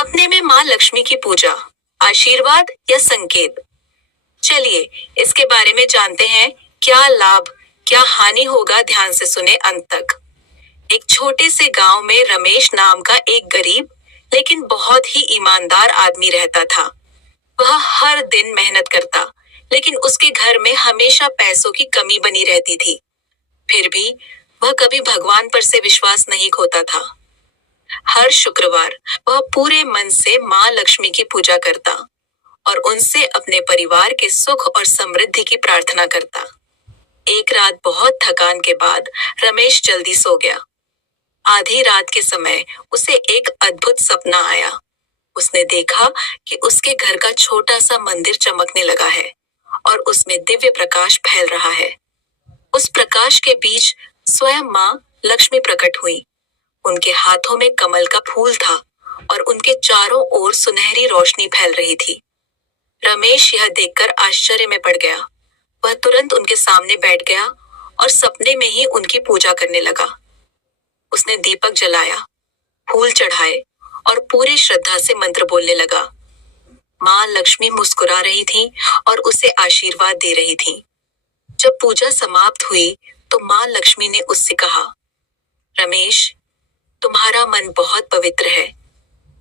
सपने में माँ लक्ष्मी की पूजा, आशीर्वाद या संकेत। चलिए इसके बारे में जानते हैं। क्या लाभ, क्या हानि होगा, ध्यान से सुने अंत तक। एक छोटे से गांव में रमेश नाम का एक गरीब लेकिन बहुत ही ईमानदार आदमी रहता था। वह हर दिन मेहनत करता, लेकिन उसके घर में हमेशा पैसों की कमी बनी रहती थी। फिर भी वह कभी भगवान पर से विश्वास नहीं खोता था। हर शुक्रवार वह पूरे मन से माँ लक्ष्मी की पूजा करता और उनसे अपने परिवार के सुख और समृद्धि की प्रार्थना करता। एक रात बहुत थकान के बाद रमेश जल्दी सो गया। आधी रात के समय उसे एक अद्भुत सपना आया। उसने देखा कि उसके घर का छोटा सा मंदिर चमकने लगा है और उसमें दिव्य प्रकाश फैल रहा है। उस प्रकाश के बीच स्वयं माँ लक्ष्मी प्रकट हुई। उनके हाथों में कमल का फूल था और उनके चारों ओर सुनहरी रोशनी फैल रही थी। रमेश यह देखकर आश्चर्य में पड़ गया। वह तुरंत उनके सामने बैठ गया और सपने में ही उनकी पूजा करने लगा। उसने दीपक जलाया, फूल चढ़ाए और पूरी श्रद्धा से मंत्र बोलने लगा। माँ लक्ष्मी मुस्कुरा रही थी और उसे आशीर्वाद दे रही थी। जब पूजा समाप्त हुई तो माँ लक्ष्मी ने उससे कहा, रमेश, तुम्हारा मन बहुत पवित्र है।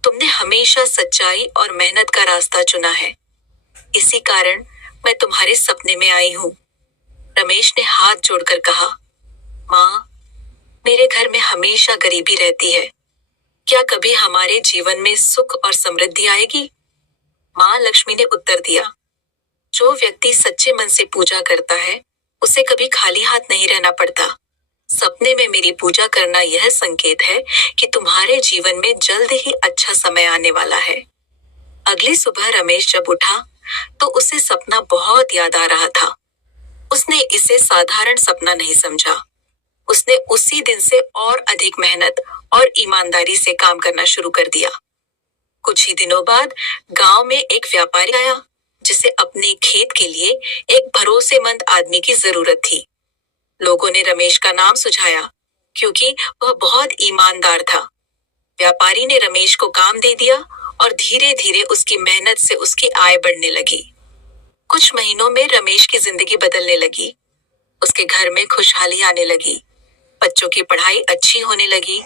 तुमने हमेशा सच्चाई और मेहनत का रास्ता चुना है। इसी कारण मैं तुम्हारे सपने में आई हूँ। रमेश ने हाथ जोड़कर कहा, माँ, मेरे घर में हमेशा गरीबी रहती है। क्या कभी हमारे जीवन में सुख और समृद्धि आएगी? माँ लक्ष्मी ने उत्तर दिया, जो व्यक्ति सच्चे मन से पूजा करता है उसे कभी खाली हाथ नहीं रहना पड़ता। सपने में मेरी पूजा करना यह संकेत है कि तुम्हारे जीवन में जल्द ही अच्छा समय आने वाला है। अगली सुबह रमेश जब उठा तो उसे सपना बहुत याद आ रहा था। उसने इसे साधारण सपना नहीं समझा। उसने उसी दिन से और अधिक मेहनत और ईमानदारी से काम करना शुरू कर दिया। कुछ ही दिनों बाद गांव में एक व्यापारी आया जिसे अपने खेत के लिए एक भरोसेमंद आदमी की जरूरत थी। लोगों ने रमेश का नाम सुझाया क्योंकि वह बहुत ईमानदार था। व्यापारी ने रमेश को काम दे दिया और धीरे धीरे उसकी मेहनत से उसकी आय बढ़ने लगी। कुछ महीनों में रमेश की जिंदगी बदलने लगी। उसके घर में खुशहाली आने लगी, बच्चों की पढ़ाई अच्छी होने लगी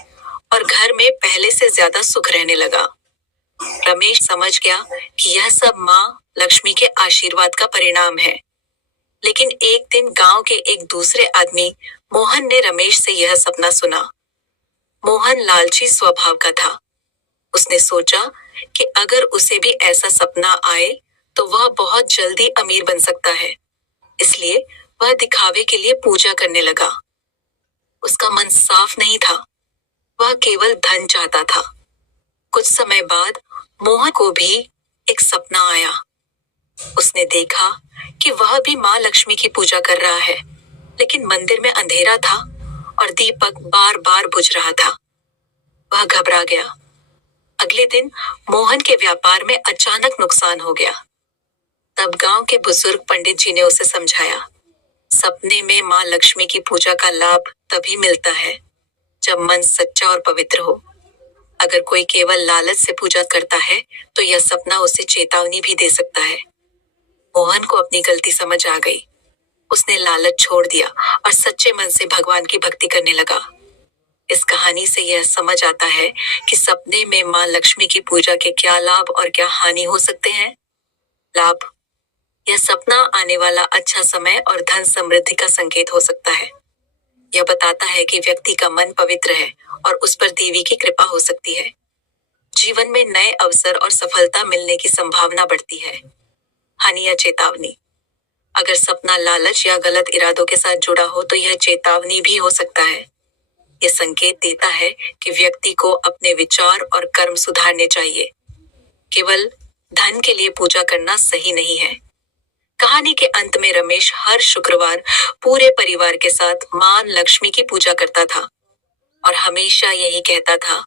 और घर में पहले से ज्यादा सुख रहने लगा। रमेश समझ गया कि यह सब माँ लक्ष्मी के आशीर्वाद का परिणाम है। लेकिन एक दिन गांव के एक दूसरे आदमी मोहन ने रमेश से यह सपना सुना। मोहन लालची स्वभाव का था। उसने सोचा कि अगर उसे भी ऐसा सपना आए तो वह बहुत जल्दी अमीर बन सकता है। इसलिए वह दिखावे के लिए पूजा करने लगा। उसका मन साफ नहीं था, वह केवल धन चाहता था। कुछ समय बाद मोहन को भी एक सपना आया। उसने देखा कि वह भी माँ लक्ष्मी की पूजा कर रहा है, लेकिन मंदिर में अंधेरा था और दीपक बार बार बुझ रहा था। वह घबरा गया। अगले दिन मोहन के व्यापार में अचानक नुकसान हो गया। तब गांव के बुजुर्ग पंडित जी ने उसे समझाया, सपने में माँ लक्ष्मी की पूजा का लाभ तभी मिलता है जब मन सच्चा और पवित्र हो। अगर कोई केवल लालच से पूजा करता है तो यह सपना उसे चेतावनी भी दे सकता है। मोहन को अपनी गलती समझ आ गई। उसने लालच छोड़ दिया और सच्चे मन से भगवान की भक्ति करने लगा। इस कहानी से यह समझ आता है कि सपने में माँ लक्ष्मी की पूजा के क्या लाभ और क्या हानि हो सकते हैं। लाभ, यह सपना आने वाला अच्छा समय और धन समृद्धि का संकेत हो सकता है। यह बताता है कि व्यक्ति का मन पवित्र है और उस पर देवी की कृपा हो सकती है। जीवन में नए अवसर और सफलता मिलने की संभावना बढ़ती है। हानि या चेतावनी, अगर सपना लालच या गलत इरादों के साथ जुड़ा हो तो यह चेतावनी भी हो सकता है। यह संकेत देता है कि व्यक्ति को अपने विचार और कर्म सुधारने चाहिए। केवल धन के लिए पूजा करना सही नहीं है। कहानी के अंत में रमेश हर शुक्रवार पूरे परिवार के साथ मां लक्ष्मी की पूजा करता था और हमेशा यही कहता था,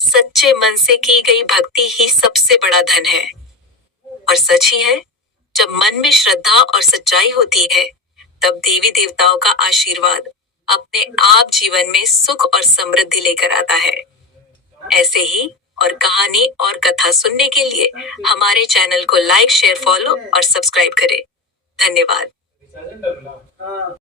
सच्चे मन से की गई भक्ति ही सबसे बड़ा धन है। और सच ही है, जब मन में श्रद्धा और सच्चाई होती है तब देवी देवताओं का आशीर्वाद अपने आप जीवन में सुख और समृद्धि लेकर आता है। ऐसे ही और कहानी और कथा सुनने के लिए हमारे चैनल को लाइक, शेयर, फॉलो और सब्सक्राइब करें। धन्यवाद।